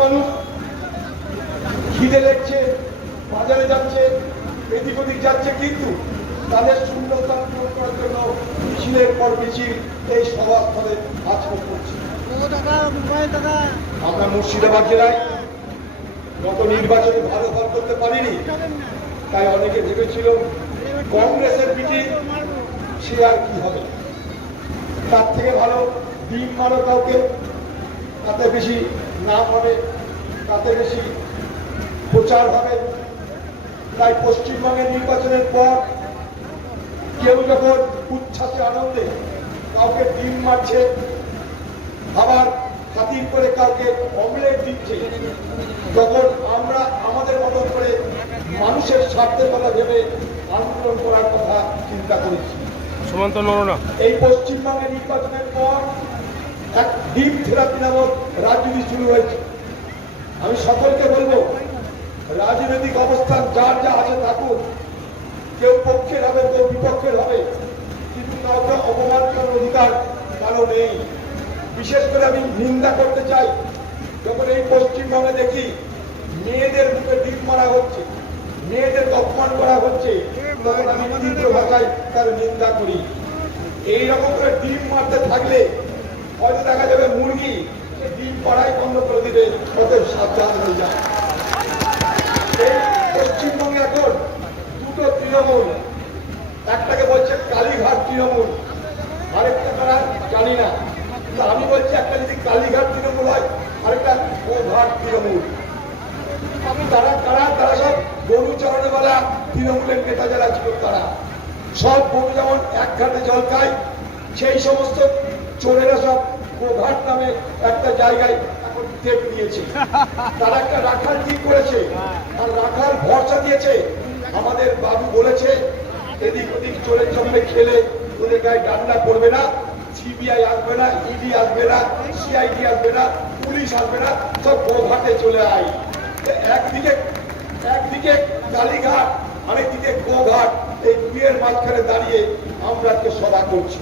মানুষ খিদে দেখছে, বাজারে যাচ্ছে, এদিক ওদিক যাচ্ছে, কিন্তু তাদের শূন্যস্থান পূরণ করার জন্য মিছিলের পর মিছিল এই সভাস্থলে আচরণ করছে। আমরা মুর্শিদাবাদ জেলায় গত নির্বাচনে ভালো ফল করতে পারিনি, তাই অনেকে ভেবেছিল কংগ্রেসের পিঠে সে আর কি হবে, তার থেকে ভালো ডিম মারো কাউকে, তাতে বেশি নাম হবে, তাতে বেশি প্রচার হবে। তাই পশ্চিমবঙ্গের নির্বাচনের পর কেউ যখন উচ্ছ্বাসে আনন্দে কাউকে ডিম মারছে, আবার খাতির করে কাউকে অমলেট দিচ্ছে, তখন আমরা আমাদের মতন করে মানুষের স্বার্থের কথা ভেবে আন্দোলন করার কথা চিন্তা করেছি। এই পশ্চিমবঙ্গের নির্বাচনের পর এক ডিম থেরাপি নামক রাজনীতি শুরু হয়েছে। আমি সকলকে বলবো, রাজনৈতিক অবস্থান যার যা আছে থাকুক, কেউ পক্ষের হবে, কেউ বিপক্ষের হবে, কিন্তু কাউকে অপমান করার অধিকার কারো নেই। বিশেষ করে আমি নিন্দা করতে চাই, যখন এই পশ্চিমবঙ্গে দেখি মেয়েদের মুখে ডিম মারা হচ্ছে, মেয়েদের অপমান করা হচ্ছে, তখন আমি তীব্র ভাষায় তার নিন্দা করি। এইরকম করে ডিম মারতে থাকলে হয়তো দেখা যাবে মুরগি ডিম পাড়াই বন্ধ করে দিবে, কত সাবধান হয়ে যায়। এই পশ্চিমবঙ্গে এখন দুটো তৃণমূল, একটাকে বলছে কালীঘাট তৃণমূল, আরেকটা তারা জানি না, কিন্তু আমি বলছি একটা যদি কালীঘাট তৃণমূল হয়, আরেকটা গোঘাট তৃণমূল। তারা তারা তারা সব গরু চড়ানোওয়ালা তৃণমূলের নেতা যারা ছিল, তারা সব গরু যেমন এক ঘাটে জল খায়, সেই সমস্ত চোরেরা সব গোঘাট নামে একটা জায়গায় এখন টেপ দিয়েছে। তারা একটা রাখাল ঠিক করেছে, আর রাখাল ভরসা দিয়েছে। আমাদের বাবু বলেছে, এদিক ওদিক চোরের জন্য খেলে তোদের গায়ে ডান্ডা করবে না, সিবিআই আসবে না, ইডি আসবে না, সিআইডি আসবে না, পুলিশ আসবে না, সব গোঘাটে চলে আয়। একদিকে কালীঘাট, আরেকদিকে গোঘাট, এই দুয়ের মাঝখানে দাঁড়িয়ে আমরা আজকে সভা করছি।